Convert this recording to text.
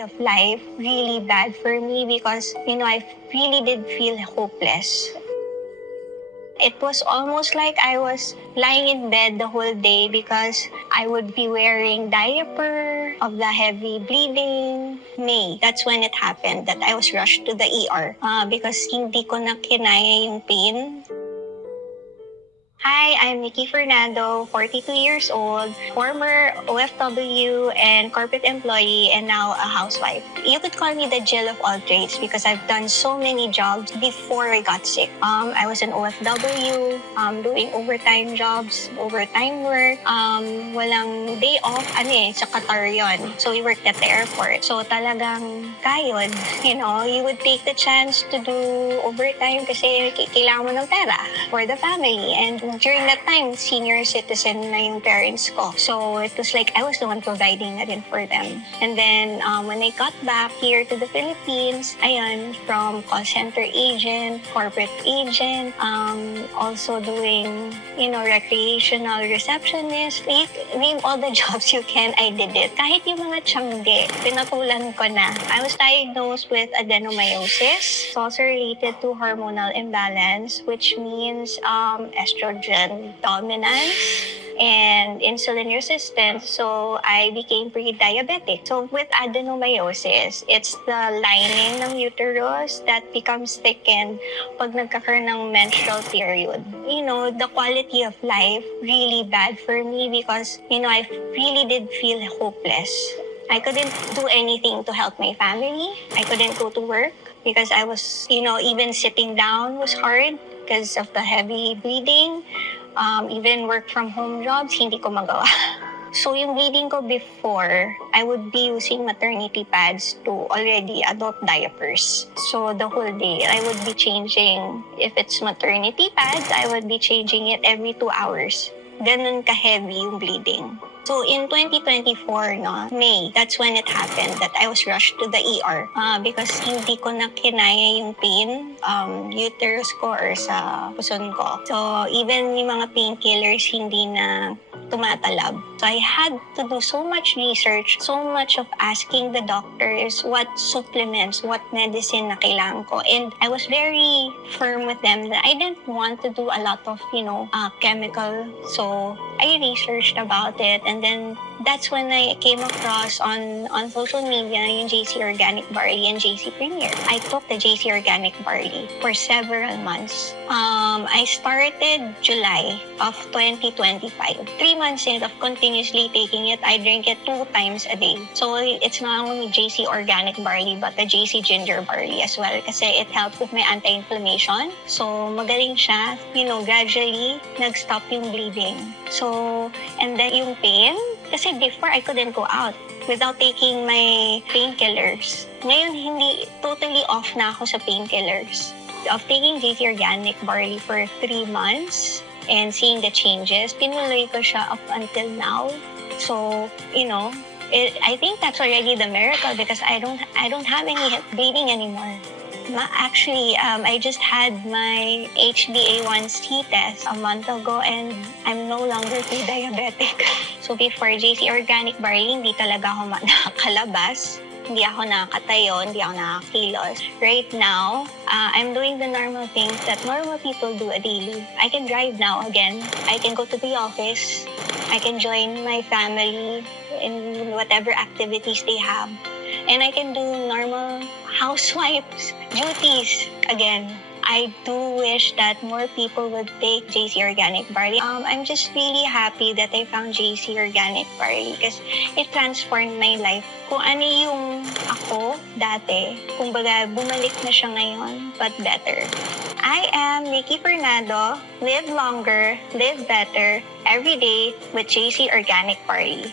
of life really bad for me because, I really did feel hopeless. It was almost like I was lying in bed the whole day because I would be wearing diaper of the heavy bleeding. May, that's when it happened that I was rushed to the ER because hindi ko na kinaya yung pain. Hi, I'm Nikki Fernando, 42 years old, former OFW and corporate employee, and now a housewife. You could call me the Jill of all trades because I've done so many jobs before I got sick. I was an OFW, doing overtime jobs, overtime work, walang day off, sa Qatar yun. So we worked at the airport. So talagang kayod, you would take the chance to do overtime kasi kailangan mo ng pera for the family. And during that time, senior citizen na yung parents ko. So it was like I was the one providing na rin for them. And then when I got back here to the Philippines, from call center agent, corporate agent, also doing, recreational receptionist. Name all the jobs you can, I did it. Kahit yung mga tiyangge, pinatulan ko na. I was diagnosed with adenomyosis. It's also related to hormonal imbalance, which means estrogen dominance and insulin resistance. So I became pre-diabetic. So with adenomyosis, it's the lining ng uterus that becomes thickened pag nagkakaroon ng menstrual period. The quality of life really bad for me because, I really did feel hopeless. I couldn't do anything to help my family. I couldn't go to work because I was, even sitting down was hard because of the heavy bleeding. Even work from home jobs, hindi ko magawa. So yung bleeding ko before, I would be using maternity pads to already adult diapers. So the whole day, I would be changing, if it's maternity pads, I would be changing it every 2 hours. Ganun ka-heavy yung bleeding. So in 2024, May, that's when it happened that I was rushed to the ER because hindi ko na kinaya yung pain, uterus ko or sa puson ko. So even yung mga painkillers hindi na tumatalab. So I had to do so much research, so much of asking the doctors what supplements, what medicine na kailangan ko. And I was very firm with them that I didn't want to do a lot of, chemical. So I researched about it, and then that's when I came across on social media yung JC Organic Barley and JC Premier. I took the JC Organic Barley for several months. I started July of 2025. 3 months in of continuously taking it, I drink it 2 times a day. So it's not only JC Organic Barley but the JC Ginger Barley as well kasi it helps with my anti-inflammation. So magaling siya, gradually nag-stop yung bleeding. So, and then yung pain, kasi before I couldn't go out without taking my painkillers. Ngayon, hindi, totally off na ako sa painkillers. Of taking JC Organic Barley for 3 months and seeing the changes, tinuloy ko siya up until now. So, I think that's already the miracle because I don't have any bleeding anymore. Actually, I just had my HbA1c test a month ago and I'm no longer pre-diabetic. So before JC Organic Barley, hindi talaga ako nakakalabas. Hindi ako nakakatayo, hindi ako nakakakilos. Right now, I'm doing the normal things that normal people do daily. I can drive now again. I can go to the office. I can join my family in whatever activities they have. And I can do normal housewives duties again. I do wish that more people would take JC Organic Barley. I'm just really happy that I found JC Organic Barley because it transformed my life. Kung ano yung ako dati, kumbaga bumalik na siya ngayon, but better. I am Nikki Fernando. Live longer, live better, every day with JC Organic Barley.